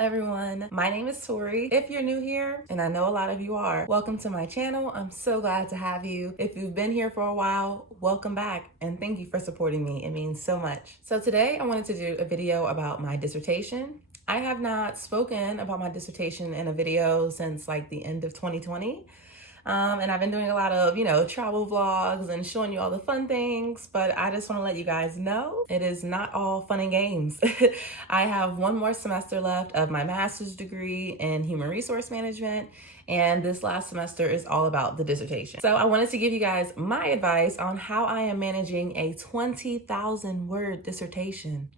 everyone, my name is Tori. If you're new here, and I know a lot of you are, welcome to my channel. I'm so glad to have you. If you've been here for a while, welcome back and thank you for supporting me. It means so much. So today I wanted to do a video about my dissertation. I have not spoken about my dissertation in a video since like the end of 2020. And I've been doing a lot of, travel vlogs and showing you all the fun things, but I just want to let you guys know it is not all fun and games. I have one more semester left of my master's degree in human resource management, and this last semester is all about the dissertation. So I wanted to give you guys my advice on how I am managing a 20,000 word dissertation.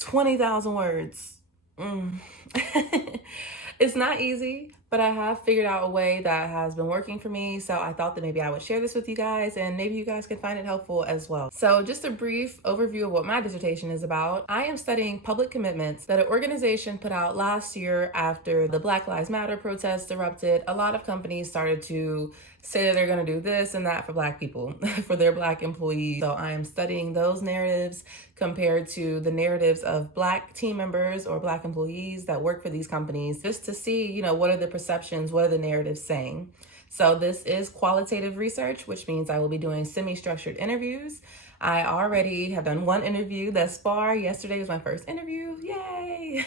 20,000 words. It's not easy, but I have figured out a way that has been working for me. So I thought that maybe I would share this with you guys and maybe you guys can find it helpful as well. So just a brief overview of what my dissertation is about. I am studying public commitments that an organization put out last year after the Black Lives Matter protests erupted. A lot of companies started to say that they're going to do this and that for Black people, for their Black employees. So I am studying those narratives compared to the narratives of Black team members or Black employees that work for these companies, just to see, what are the perceptions, what are the narratives saying. So this is qualitative research, which means I will be doing semi-structured interviews. I already have done one interview thus far. Yesterday was my first interview. Yay!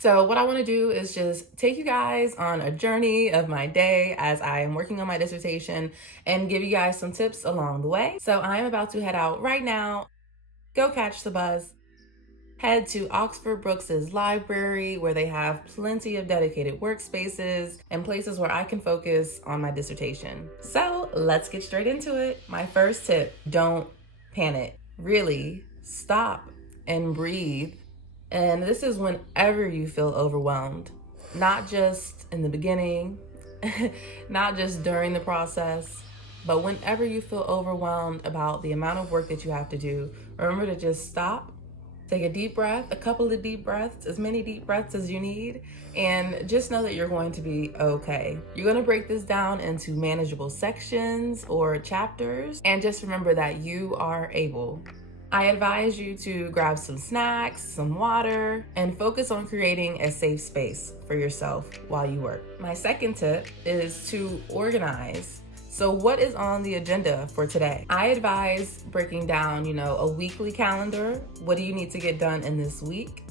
So what I want to do is just take you guys on a journey of my day as I am working on my dissertation and give you guys some tips along the way. So I am about to head out right now. Go catch the bus. Head to Oxford Brookes' library where they have plenty of dedicated workspaces and places where I can focus on my dissertation. So let's get straight into it. My first tip, don't panic. Really stop and breathe. And this is whenever you feel overwhelmed, not just in the beginning, not just during the process, but whenever you feel overwhelmed about the amount of work that you have to do, remember to just stop, take a deep breath, a couple of deep breaths, as many deep breaths as you need, and just know that you're going to be okay. You're going to break this down into manageable sections or chapters, and just remember that you are able. I advise you to grab some snacks, some water, and focus on creating a safe space for yourself while you work. My second tip is to organize. So what is on the agenda for today? I advise breaking down, a weekly calendar. What do you need to get done in this week?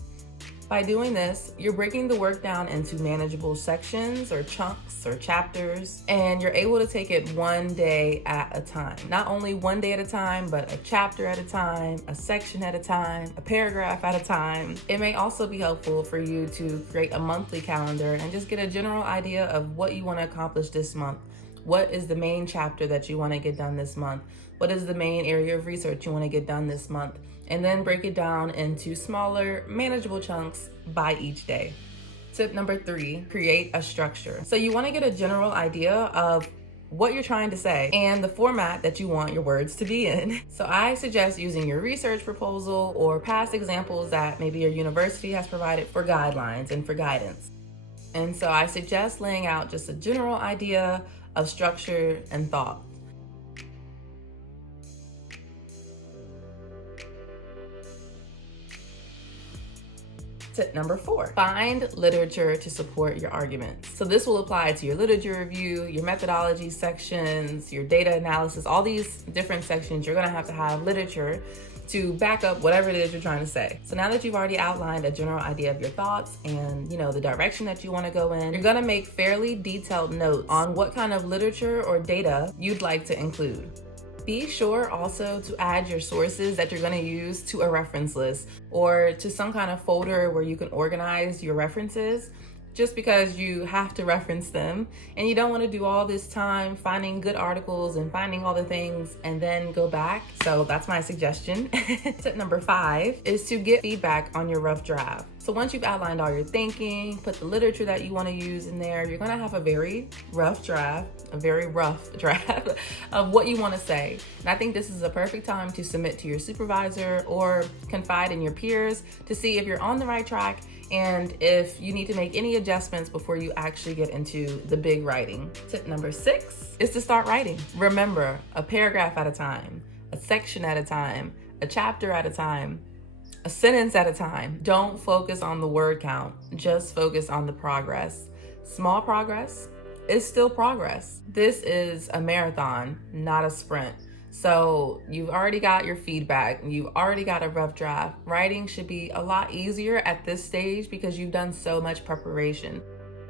By doing this, you're breaking the work down into manageable sections or chunks or chapters, and you're able to take it one day at a time. Not only one day at a time, but a chapter at a time, a section at a time, a paragraph at a time. It may also be helpful for you to create a monthly calendar and just get a general idea of what you want to accomplish this month. What is the main chapter that you want to get done this month? What is the main area of research you want to get done this month? And then break it down into smaller, manageable chunks by each day. Tip number 3, create a structure. So you want to get a general idea of what you're trying to say and the format that you want your words to be in. So I suggest using your research proposal or past examples that maybe your university has provided for guidelines and for guidance. And so I suggest laying out just a general idea of structure and thought. Tip number 4, find literature to support your arguments. So this will apply to your literature review, your methodology sections, your data analysis, all these different sections. You're going to have literature to back up whatever it is you're trying to say. So now that you've already outlined a general idea of your thoughts and the direction that you want to go in, you're going to make fairly detailed notes on what kind of literature or data you'd like to include. Be sure also to add your sources that you're going to use to a reference list or to some kind of folder where you can organize your references, just because you have to reference them and you don't want to do all this time finding good articles and finding all the things and then go back. So that's my suggestion. Tip number 5 is to get feedback on your rough draft. So once you've outlined all your thinking, put the literature that you want to use in there, you're going to have a very rough draft of what you want to say. And I think this is a perfect time to submit to your supervisor or confide in your peers to see if you're on the right track and if you need to make any adjustments before you actually get into the big writing. Tip number 6 is to start writing. Remember, a paragraph at a time, a section at a time, a chapter at a time. a sentence at a time. Don't focus on the word count, just focus on the progress. Small progress is still progress. This is a marathon, not a sprint. So you've already got your feedback, you've already got a rough draft. Writing should be a lot easier at this stage because you've done so much preparation.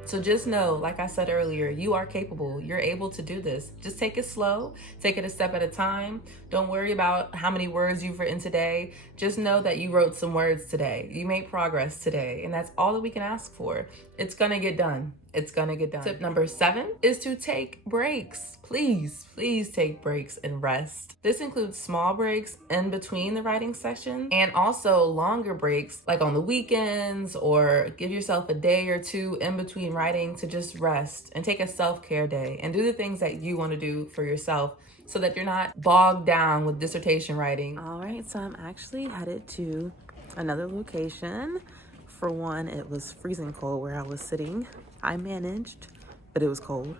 So just know, like I said earlier, you are capable. You're able to do this. Just take it slow, take it a step at a time. Don't worry about how many words you've written today. Just know that you wrote some words today. You made progress today, and that's all that we can ask for. It's gonna get done. It's gonna get done. Tip number 7 is to take breaks. Please take breaks and rest. This includes small breaks in between the writing sessions and also longer breaks like on the weekends, or give yourself a day or two in between writing to just rest and take a self-care day and do the things that you want to do for yourself so that you're not bogged down with dissertation writing. All right, so I'm actually headed to another location. For one, it was freezing cold where I was sitting. I managed, but it was cold.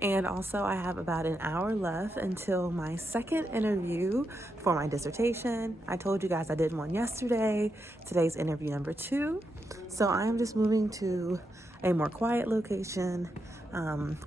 And also I have about an hour left until my second interview for my dissertation. I told you guys I did one yesterday. Today's interview number 2. So I'm just moving to a more quiet location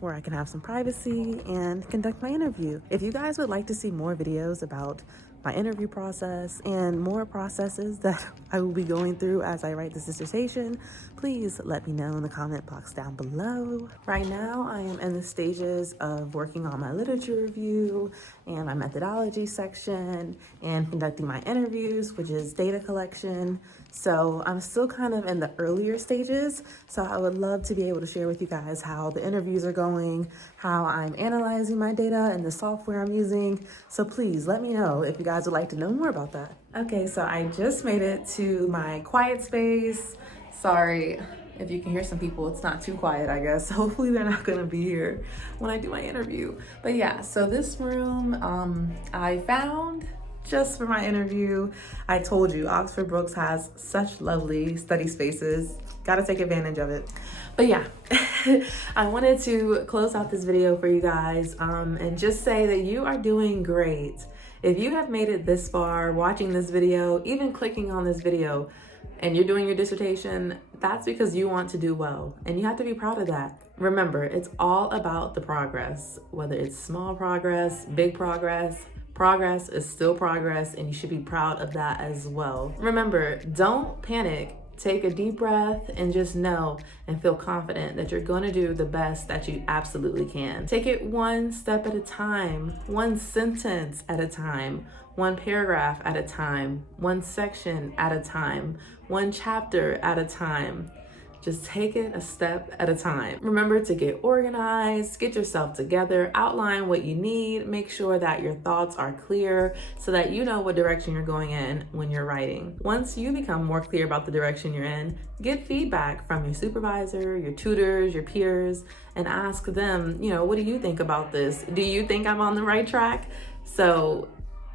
where I can have some privacy and conduct my interview. If you guys would like to see more videos about my interview process and more processes that I will be going through as I write this dissertation, please let me know in the comment box down below. Right now, I am in the stages of working on my literature review and my methodology section and conducting my interviews, which is data collection. So I'm still kind of in the earlier stages. So I would love to be able to share with you guys how the interviews are going, how I'm analyzing my data and the software I'm using. So please let me know if you guys would like to know more about that. Okay, so I just made it to my quiet space. Sorry if you can hear some people, it's not too quiet, I guess. Hopefully they're not gonna be here when I do my interview. But yeah, so this room I found just for my interview. I told you, Oxford Brookes has such lovely study spaces. Gotta take advantage of it. But yeah, I wanted to close out this video for you guys and just say that you are doing great. If you have made it this far, watching this video, even clicking on this video, and you're doing your dissertation, that's because you want to do well, and you have to be proud of that. Remember, it's all about the progress, whether it's small progress, big progress. Progress is still progress, and you should be proud of that as well. Remember, don't panic. Take a deep breath and just know and feel confident that you're going to do the best that you absolutely can. Take it one step at a time, one sentence at a time, one paragraph at a time, one section at a time, one chapter at a time. Just take it a step at a time. Remember to get organized, get yourself together, outline what you need, make sure that your thoughts are clear so that you know what direction you're going in when you're writing. Once you become more clear about the direction you're in, get feedback from your supervisor, your tutors, your peers, and ask them, what do you think about this? Do you think I'm on the right track? So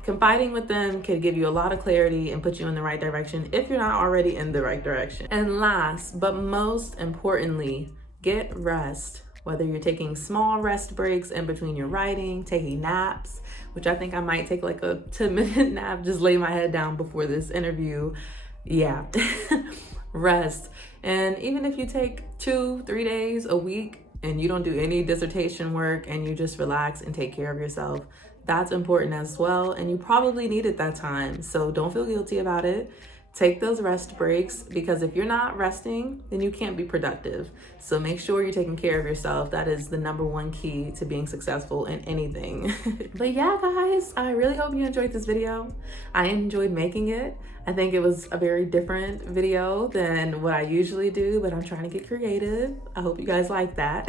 confiding with them can give you a lot of clarity and put you in the right direction if you're not already in the right direction. And last, but most importantly, get rest. Whether you're taking small rest breaks in between your writing, taking naps, which I think I might take like a 10-minute nap, just lay my head down before this interview. Yeah, rest. And even if you take 2-3 days a week and you don't do any dissertation work and you just relax and take care of yourself, that's important as well, and you probably needed that time, so don't feel guilty about it. Take those rest breaks, because if you're not resting, then you can't be productive. So make sure you're taking care of yourself. That is the #1 key to being successful in anything. But yeah, guys, I really hope you enjoyed this video. I enjoyed making it. I think it was a very different video than what I usually do, but I'm trying to get creative. I hope you guys like that.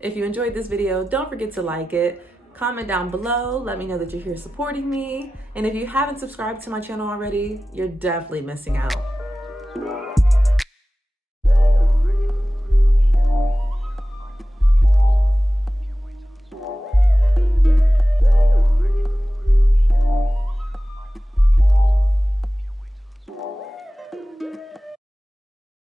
If you enjoyed this video, don't forget to like it. Comment down below, let me know that you're here supporting me. And if you haven't subscribed to my channel already, you're definitely missing out.